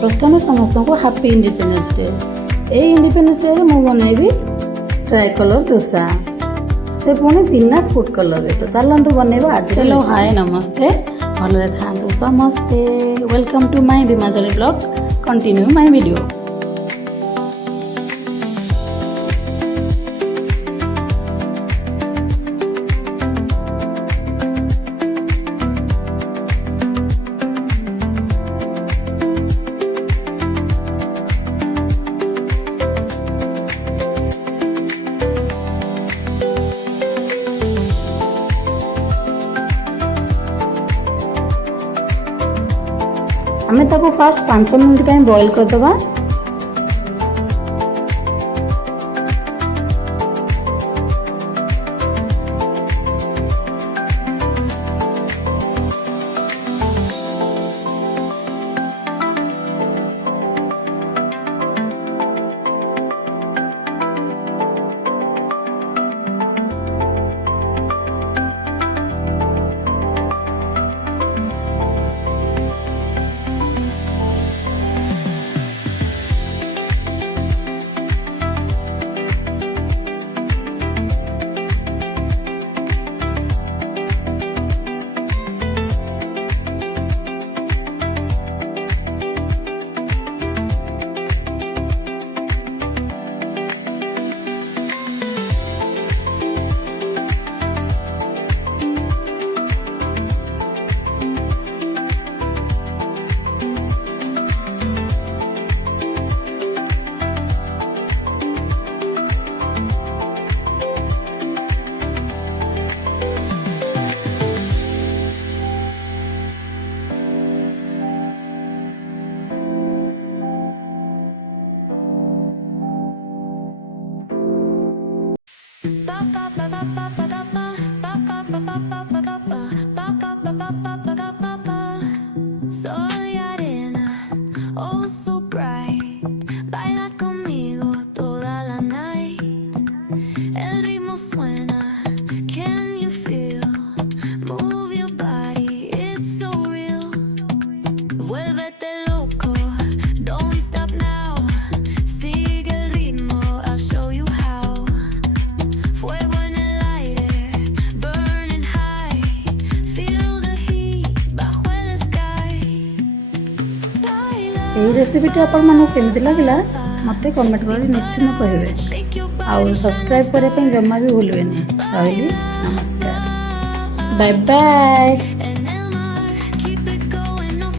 प्रथम समस्त को हैप्पी इंडिपेंडेंस डे। ए इंडिपेंडेंस डे मु बनैबी ट्राइकलर डोसा से पुणी बिना फूड कलर रे। तो चलतु बनैबा आज। हेलो हाय नमस्ते भलरे थांतु समस्ते। वेलकम टू माय बीमाजली ब्लॉग। Continue my video. हमें ताको फास्ट 5 मिनट टाइम बॉईल कर दबा। Soy arena, oh so bright. Baila conmigo toda la night. El ritmo suena, can you feel? Move your body, it's so real. Vuélvete loco, don't stop now. Sigue el ritmo, I'll show you how. Fuego en el aire, burning high. Feel the heat bajo el sky. এই রেসিপিটা আপন মানে কেମିତି ଲାଗିଲା ମତେ comment କରି ନିଶ୍ଚିତ କହିବେ। ଆଉ ସବସ୍କ୍ରାଇବ କରିବା ପାଇଁ ଜମା ବି ଭୁଲିବେନି। ରହିଲି ନମସ୍କାର, ବାय ବାय।